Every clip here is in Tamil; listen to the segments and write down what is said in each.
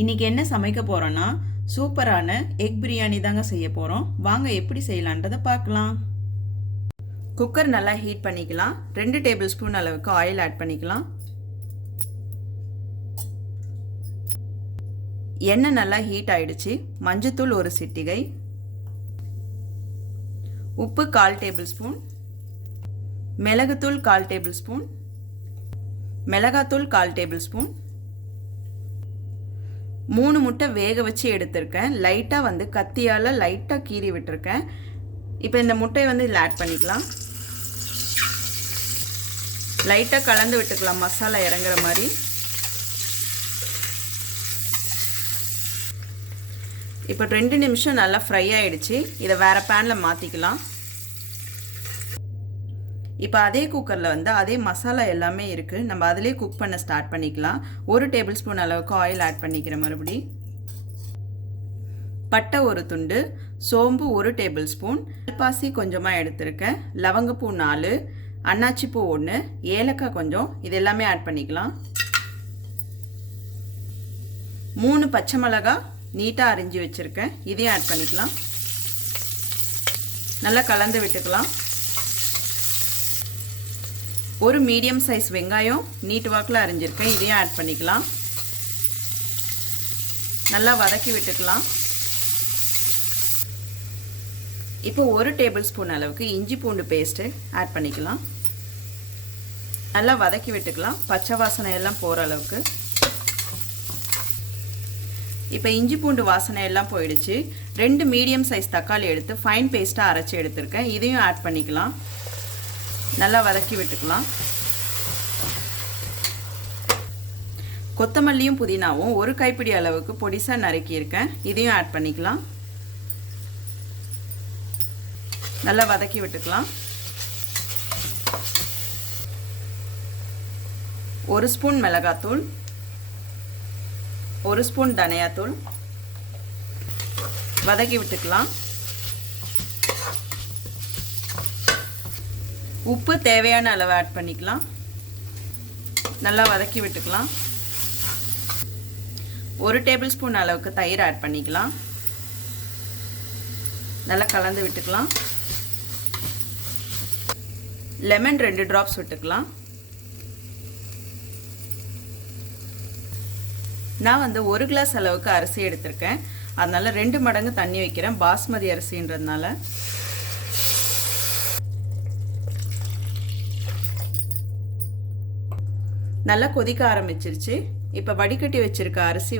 இன்னைக்கு என்ன சமைக்க போறோம்னா சூப்பரான எக் பிரியாணி தாங்க செய்ய போறோம். வாங்க எப்படி செய்யலான்றதை பார்க்கலாம். குக்கர் நல்லா ஹீட் பண்ணிக்கலாம். 2 டேபிள் ஸ்பூன் அளவுக்கு ஆயில் ஆட் பண்ணிக்கலாம். எண்ணெய் நல்லா ஹீட் ஆயிடுச்சு. மஞ்சத்தூள் ஒரு சிட்டிகை, உப்பு 1/4 டேபிள் ஸ்பூன், மிளகுத்தூள் 1/4 டேபிள் ஸ்பூன், மிளகாத்தூள் 1/4 டேபிள் ஸ்பூன், 3 முட்டை வேக வச்சு எடுத்திருக்கேன். லைட்டாக கத்தியால் லைட்டாக கீறி விட்டுருக்கேன். இப்போ இந்த முட்டையை இதில் ஆட் பண்ணிக்கலாம். லைட்டாக கலந்து விட்டுக்கலாம் மசாலா இறங்குற மாதிரி. இப்போ 2 நிமிஷம் நல்லா ஃப்ரை ஆகிடுச்சு. இதை வேறு பேனில் மாற்றிக்கலாம். இப்போ அதே குக்கரில் அதே மசாலா எல்லாமே இருக்குது. நம்ம அதிலே குக் பண்ண ஸ்டார்ட் பண்ணிக்கலாம். 1 டேபிள் ஸ்பூன் அளவுக்கு ஆயில் ஆட் பண்ணிக்கிறேன். மறுபடி பட்டை ஒரு துண்டு, சோம்பு 1 டேபிள் ஸ்பூன், பாசி கொஞ்சமாக எடுத்திருக்கேன், லவங்கப்பூ 4, அன்னாச்சிப்பூ 1, ஏலக்காய் கொஞ்சம், இது எல்லாமே ஆட் பண்ணிக்கலாம். 3 பச்சை மிளகாய் நீட்டாக அரிஞ்சு வச்சுருக்கேன், இதையும் ஆட் பண்ணிக்கலாம். நல்லா கலந்து விட்டுக்கலாம். ஒரு மீடியம் சைஸ் வெங்காயம் நீட்டு வாக்கில் அரிஞ்சிருக்கேன், இதையும் ஆட் பண்ணிக்கலாம். நல்லா வதக்கி விட்டுக்கலாம். இப்போ 1 டேபிள் ஸ்பூன் அளவுக்கு இஞ்சி பூண்டு பேஸ்ட்டு ஆட் பண்ணிக்கலாம். நல்லா வதக்கி விட்டுக்கலாம், பச்சை வாசனை எல்லாம் போகிற அளவுக்கு. இப்போ இஞ்சி பூண்டு வாசனை எல்லாம் போயிடுச்சு. 2 மீடியம் சைஸ் தக்காளி எடுத்து ஃபைன் பேஸ்ட்டாக அரைச்சி எடுத்திருக்கேன், இதையும் ஆட் பண்ணிக்கலாம். நல்லா வதக்கி விட்டுக்கலாம். கொத்தமல்லியும் புதினாவும் 1 கைப்பிடி அளவுக்கு பொடிசாக நறுக்கியிருக்கேன், இதையும் ஆட் பண்ணிக்கலாம். நல்லா வதக்கி விட்டுக்கலாம். 1 ஸ்பூன் மிளகாத்தூள், 1 ஸ்பூன் தனியாத்தூள் வதக்கி விட்டுக்கலாம். உப்பு தேவையான அளவு ஆட் பண்ணிக்கலாம். நல்லா வதக்கி விட்டுக்கலாம். 1 டேபிள் ஸ்பூன் அளவுக்கு தயிர் ஆட் பண்ணிக்கலாம். நல்லா கலந்து விட்டுக்கலாம். லெமன் 2 டிராப்ஸ் விட்டுக்கலாம். நான் 1 கிளாஸ் அளவுக்கு அரிசி எடுத்திருக்கேன், அதனால 2 மடங்கு தண்ணி வைக்கிறேன், பாஸ்மதி அரிசின்றதுனால. நல்லா கொதிக்க ஆரம்பிச்சிருச்சு. இப்போ வடிகட்டி வச்சிருக்க அரிசி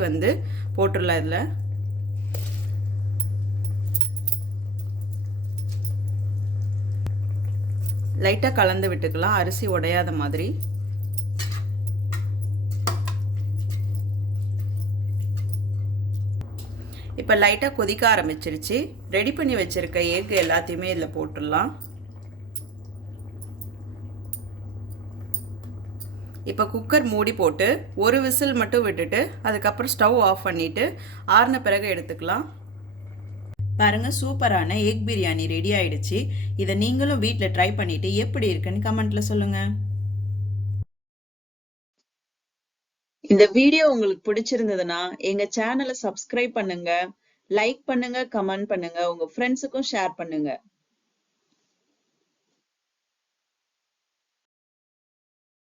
போட்டுடலாம். இதில் லைட்டாக கலந்து விட்டுக்கலாம், அரிசி உடையாத மாதிரி. இப்போ லைட்டாக கொதிக்க ஆரம்பிச்சிருச்சு. ரெடி பண்ணி வச்சிருக்க எக் எல்லாத்தையுமே இதில் போட்டுடலாம். இப்போ குக்கர் மூடி போட்டு 1 விசில் மட்டும் விட்டுட்டு அதுக்கப்புறம் ஸ்டவ் ஆஃப் பண்ணிவிட்டு ஆறின பிறகு எடுத்துக்கலாம். பாருங்கள், சூப்பரான எக் பிரியாணி ரெடி ஆயிடுச்சு. இதை நீங்களும் வீட்டில் ட்ரை பண்ணிவிட்டு எப்படி இருக்குன்னு கமெண்ட்டில் சொல்லுங்கள். இந்த வீடியோ உங்களுக்கு பிடிச்சிருந்ததுன்னா எங்கள் சேனலை சப்ஸ்கிரைப் பண்ணுங்க, லைக் பண்ணுங்க, கமெண்ட் பண்ணுங்க, உங்கள் ஃப்ரெண்ட்ஸுக்கும் ஷேர் பண்ணுங்க.